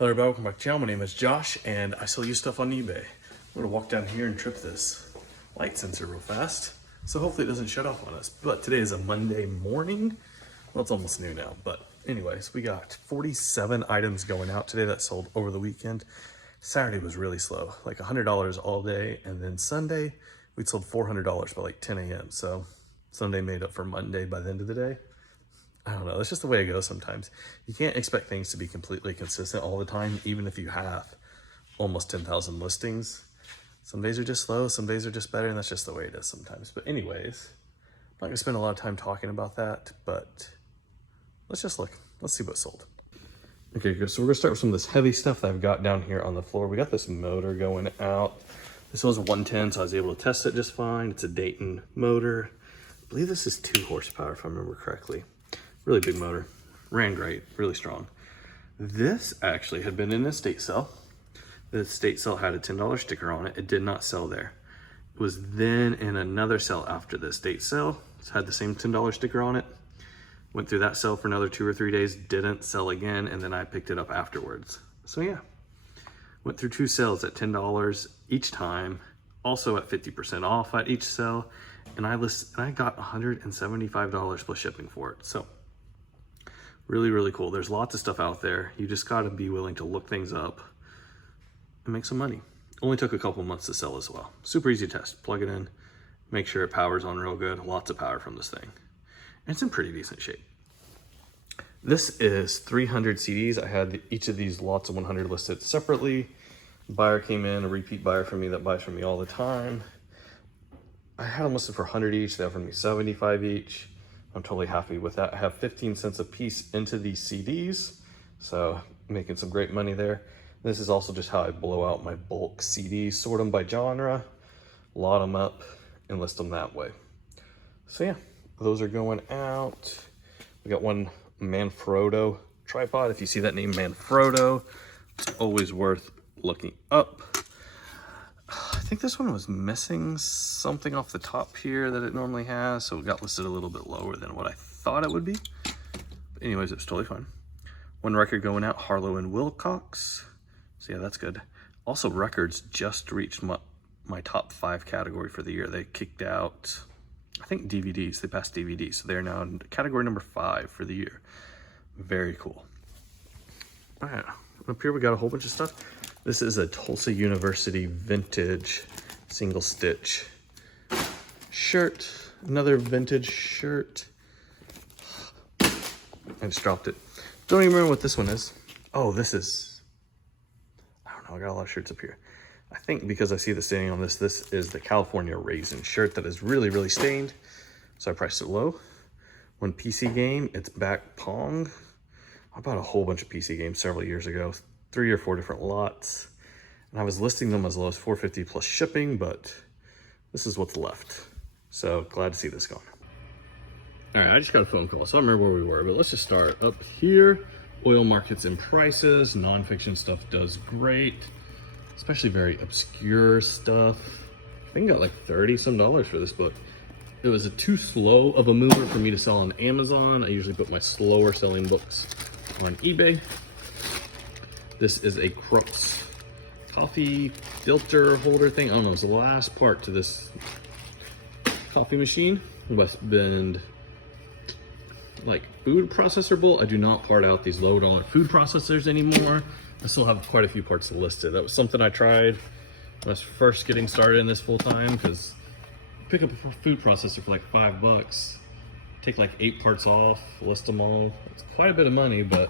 Hello everybody, welcome back to the channel. My name is Josh and I sell used stuff on eBay. I'm gonna walk down here and trip this light sensor real fast. So hopefully it doesn't shut off on us. But today is a Monday morning. Well, it's almost noon now, but anyways, we got 47 items going out today that sold over the weekend. Saturday was really slow, like $100 all day. And then Sunday, we sold $400 by like 10 a.m. So Sunday made up for Monday by the end of the day. I don't know, that's just the way it goes sometimes. You can't expect things to be completely consistent all the time, even if you have almost 10,000 listings. Some days are just slow, some days are just better, and that's just the way it is sometimes. But anyways, I'm not gonna spend a lot of time talking about that, but let's just look. Let's see what sold. Okay, so we're gonna start with some of this heavy stuff that I've got down here on the floor. We got this motor going out. This was a 110, so I was able to test it just fine. It's a Dayton motor. I believe this is 2 horsepower if I remember correctly. Really big motor, ran great, really strong. This actually had been in an estate sale. The estate sale had a $10 sticker on it. It did not sell there. It was then in another sale after the estate sale. It had the same $10 sticker on it. Went through that sale for another 2 or 3 days, didn't sell again, and then I picked it up afterwards. So yeah, went through 2 sales at $10 each time, also at 50% off at each sale, and I got $175 plus shipping for it. So really, really cool. There's lots of stuff out there. You just gotta be willing to look things up and make some money. Only took a couple months to sell as well. Super easy test. Plug it in, make sure it powers on real good. Lots of power from this thing. And it's in pretty decent shape. This is 300 CDs. I had each of these lots of 100 listed separately. Buyer came in, a repeat buyer for me that buys from me all the time. I had them listed for 100 each. They offered me 75 each. I'm totally happy with that. I have 15 cents a piece into these CDs, so making some great money there. This is also just how I blow out my bulk CDs, sort them by genre, lot them up, and list them that way. So yeah, those are going out. We got one Manfrotto tripod. If you see that name Manfrotto, it's always worth looking up. I think this one was missing something off the top here that it normally has, so it got listed a little bit lower than what I thought it would be. But anyways, it was totally fine. One record going out, Harlow and Wilcox. So yeah, that's good. Also, records just reached my top 5 category for the year. They kicked out, I think, DVDs. They passed DVDs, so they're now in category number 5 for the year. Very cool. All right, up here we got a whole bunch of stuff. This is a Tulsa University vintage single stitch shirt. Another vintage shirt. I just dropped it. Don't even remember what this one is. Oh, this is, I don't know, I got a lot of shirts up here. I think because I see the staining on this, this is the California Raisin shirt that is really, really stained. So I priced it low. One PC game, it's back Pong. I bought a whole bunch of PC games several years ago. 3 or 4 different lots, and I was listing them as low as $450 plus shipping, but this is what's left. So glad to see this gone. All right, I just got a phone call, so I don't remember where we were, but let's just start up here. Oil markets and prices. Nonfiction stuff does great, especially very obscure stuff. I think I got like 30 some dollars for this book. It was too slow of a mover for me to sell on Amazon. I usually put my slower selling books on eBay. This is a Crux coffee filter holder thing. I don't know, it's the last part to this coffee machine. It must have been like food processor bowl. I do not part out these low dollar food processors anymore. I still have quite a few parts listed. That was something I tried when I was first getting started in this full time, because pick up a food processor for like $5, take like 8 parts off, list them all. It's quite a bit of money, but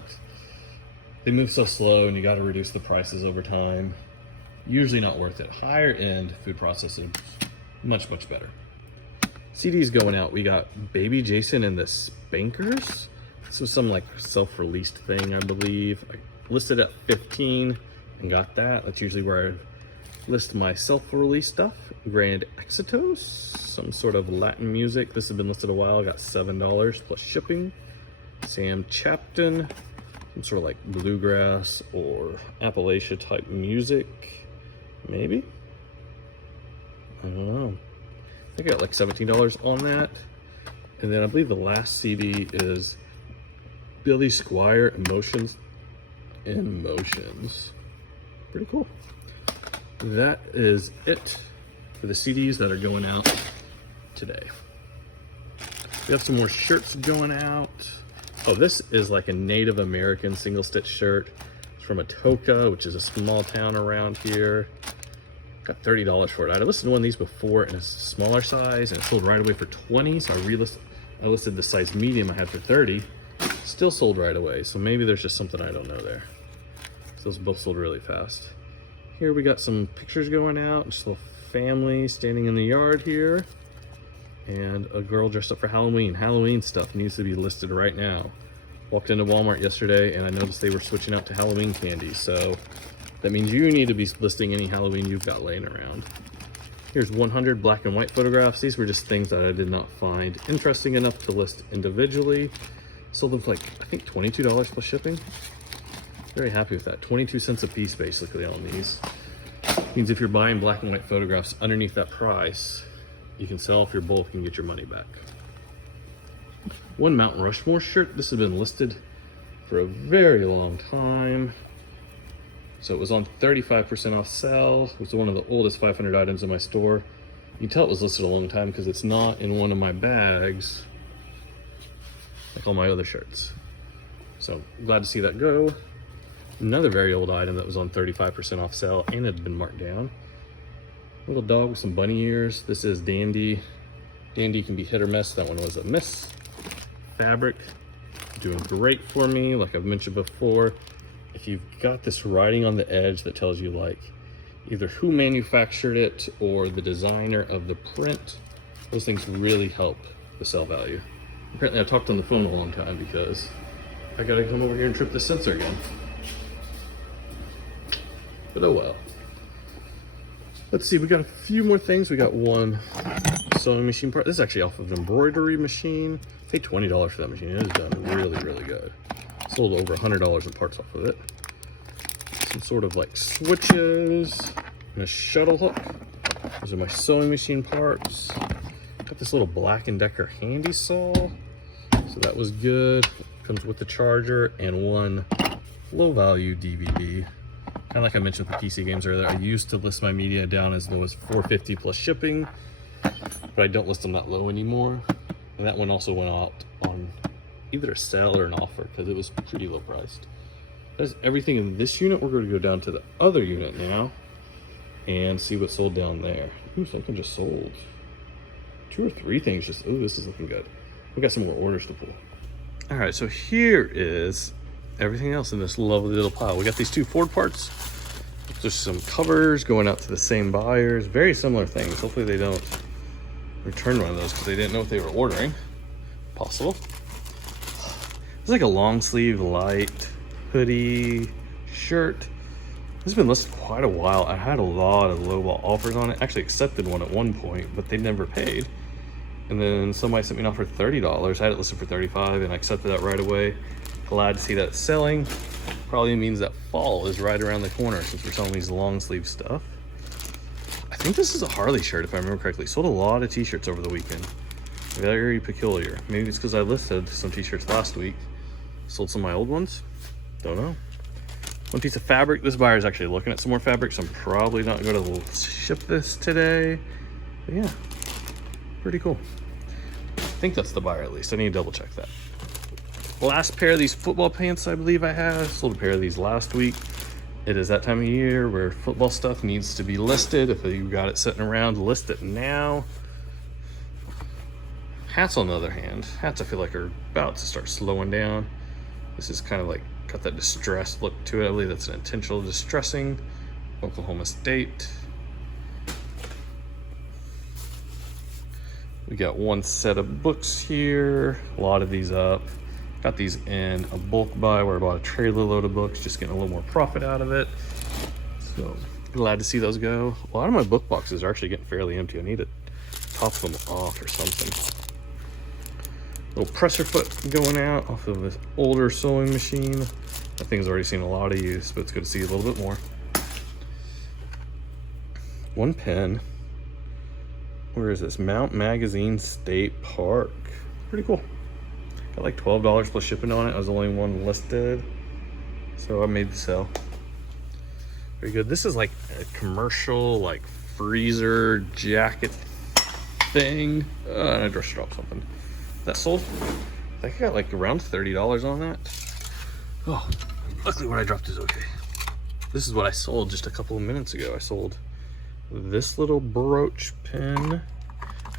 they move so slow and you got to reduce the prices over time. Usually not worth it. Higher end food processing, much, much better. CDs going out. We got Baby Jason and the Spankers. This was some like self-released thing, I believe. I listed at 15 and got that. That's usually where I list my self-release stuff. Grand Exitos, some sort of Latin music. This has been listed a while. I got $7 plus shipping. Sam Chapton. Some sort of like bluegrass or Appalachia type music, maybe? I don't know. I got like $17 on that. And then I believe the last CD is Billy Squier, Emotions. in motions. Pretty cool. That is it for the CDs that are going out today. We have some more shirts going out. Oh, this is like a Native American single stitch shirt. It's from Atoka, which is a small town around here. Got $30 for it. I listed one of these before in a smaller size and it sold right away for 20. So I listed the size medium I had for 30. Still sold right away. So maybe there's just something I don't know there. So those both sold really fast. Here we got some pictures going out. Just a little family standing in the yard here. And a girl dressed up for Halloween. Halloween stuff needs to be listed right now. Walked into Walmart yesterday and I noticed they were switching out to Halloween candy. So that means you need to be listing any Halloween you've got laying around. Here's 100 black and white photographs. These were just things that I did not find interesting enough to list individually. Sold them for like, I think $22 plus shipping. Very happy with that. 22 cents a piece basically on these. Means if you're buying black and white photographs underneath that price, you can sell off your bulk and get your money back. One Mount Rushmore shirt. This has been listed for a very long time. So it was on 35% off sale. It was one of the oldest 500 items in my store. You can tell it was listed a long time because it's not in one of my bags like all my other shirts. So glad to see that go. Another very old item that was on 35% off sale and had been marked down. Little dog with some bunny ears. This is Dandy. Dandy can be hit or miss. That one was a miss. Fabric, doing great for me. Like I've mentioned before, if you've got this writing on the edge that tells you like either who manufactured it or the designer of the print, those things really help the sell value. Apparently I talked on the phone a long time because I gotta come over here and trip the sensor again. But oh well. Let's see, we got a few more things. We got one sewing machine part. This is actually off of an embroidery machine. I paid $20 for that machine. It is done really, really good. Sold over $100 in parts off of it. Some sort of like switches and a shuttle hook. Those are my sewing machine parts. Got this little Black & Decker handy saw. So that was good. Comes with the charger and one low value DVD. Kind of like I mentioned with the PC games earlier, I used to list my media down as low as $4.50 plus shipping, but I don't list them that low anymore. And that one also went out on either a sale or an offer because it was pretty low priced. That's everything in this unit. We're going to go down to the other unit now and see what sold down there. Ooh, something just sold. 2 or 3 things just, ooh, this is looking good. We got some more orders to pull. All right, so here is everything else in this lovely little pile. We got these 2 Ford parts. There's some covers going out to the same buyers. Very similar things. Hopefully they don't return one of those because they didn't know what they were ordering. Possible. It's like a long sleeve light hoodie shirt. This has been listed quite a while. I had a lot of lowball offers on it. Actually accepted one at one point, but they never paid. And then somebody sent me an offer for $30. I had it listed for $35 and I accepted that right away. Glad to see that it's selling. Probably means that fall is right around the corner since we're selling these long sleeve stuff. I think this is a Harley shirt if I remember correctly. Sold a lot of t-shirts over the weekend. Very peculiar. Maybe it's because I listed some t-shirts last week. Sold some of my old ones. Don't know. One piece of fabric. This buyer is actually looking at some more fabric, so I'm probably not going to ship this today. But yeah, pretty cool. I think that's the buyer at least. I need to double check that. Last pair of these football pants I believe I have. Sold a pair of these last week. It is that time of year where football stuff needs to be listed. If you got it sitting around, list it now. Hats on the other hand. Hats I feel like are about to start slowing down. This is kind of like got that distressed look to it. I believe that's an intentional distressing. Oklahoma State. We got one set of books here. A lot of these up. Got these in a bulk buy where I bought a trailer load of books, just getting a little more profit out of it. So glad to see those go. A lot of my book boxes are actually getting fairly empty. I need to top them off or something. Little presser foot going out off of this older sewing machine. That thing's already seen a lot of use, but it's good to see a little bit more. One pen. Where is this? Mount Magazine State Park. Pretty cool. Got like $12 plus shipping on it. I was the only one listed. So I made the sale. Very good. This is like a commercial, like freezer jacket thing. And I just dropped something. That sold, I think I got like around $30 on that. Oh, luckily what I dropped is okay. This is what I sold just a couple of minutes ago. I sold this little brooch pin,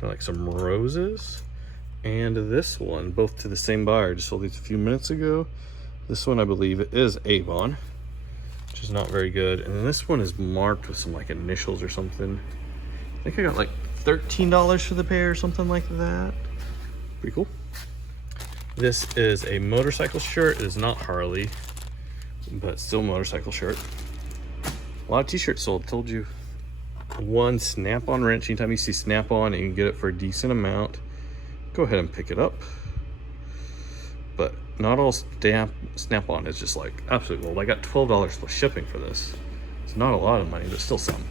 like some roses, and this one, both to the same buyer. Just sold these a few minutes ago. This one I believe is Avon, which is not very good. And then this one is marked with some like initials or something. I think I got like $13 for the pair or something like that. Pretty cool. This is a motorcycle shirt. It is not Harley, but still motorcycle shirt. A lot of t-shirts sold. Told you. One snap-on wrench. Anytime you see snap-on and you can get it for a decent amount, go ahead and pick it up. But not all snap-on is just like absolute gold. I got $12 plus shipping for this. It's not a lot of money, but still some.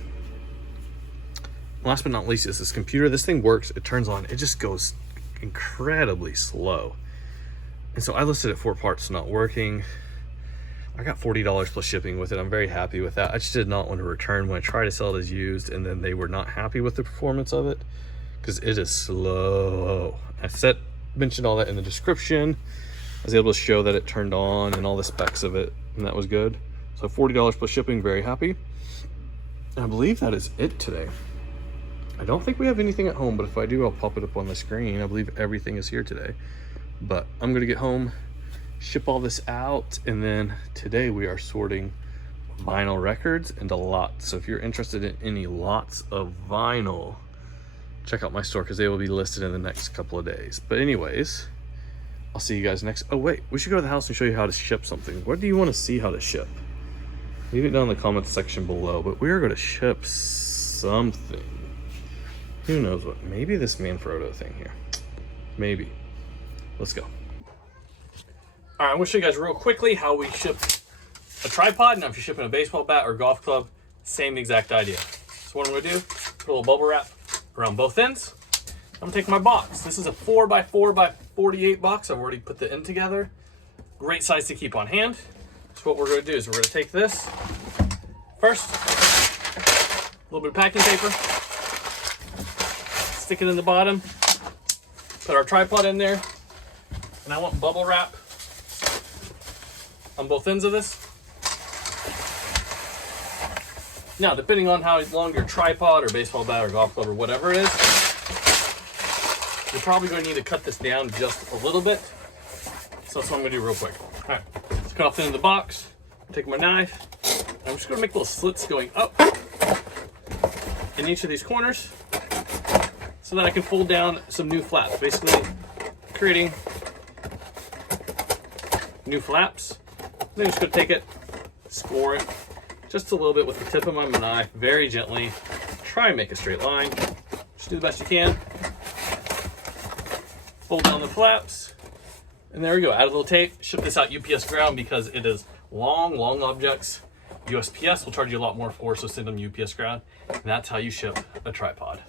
Last but not least is this computer. This thing works. It turns on. It just goes incredibly slow. And so I listed it 4 parts not working. I got $40 plus shipping with it. I'm very happy with that. I just did not want to return when I tried to sell it as used, and then they were not happy with the performance of it because it is slow. I mentioned all that in the description. I was able to show that it turned on and all the specs of it, and that was good. So $40 plus shipping, very happy. And I believe that is it today. I don't think we have anything at home, but if I do, I'll pop it up on the screen. I believe everything is here today. But I'm gonna get home, ship all this out, and then today we are sorting vinyl records into lots. So if you're interested in any lots of vinyl, check out my store because they will be listed in the next couple of days. But anyways, I'll see you guys next. Oh wait, we should go to the house and show you how to ship something. What do you want to see how to ship? Leave it down in the comments section below, but we are going to ship something. Who knows what? Maybe this Manfrotto thing here. Maybe. Let's go. All right, I'm gonna show you guys real quickly how we ship a tripod. Now, if you're shipping a baseball bat or golf club, same exact idea. So what I'm gonna do, put a little bubble wrap around both ends. I'm gonna take my box. This is a 4x4x48 box. I've already put the end together. Great size to keep on hand. So what we're gonna do is we're gonna take this first, a little bit of packing paper, stick it in the bottom, put our tripod in there, and I want bubble wrap on both ends of this. Now, depending on how long your tripod or baseball bat or golf club or whatever it is, you're probably going to need to cut this down just a little bit. So that's what I'm going to do real quick. All right, let's cut off the end of the box. Take my knife. I'm just going to make little slits going up in each of these corners so that I can fold down some new flaps, basically creating new flaps. Then I'm just going to take it, score it just a little bit with the tip of my knife, very gently. Try and make a straight line. Just do the best you can. Fold down the flaps, and there we go. Add a little tape. Ship this out UPS ground because it is long objects. USPS will charge you a lot more for, so send them UPS ground, and that's how you ship a tripod.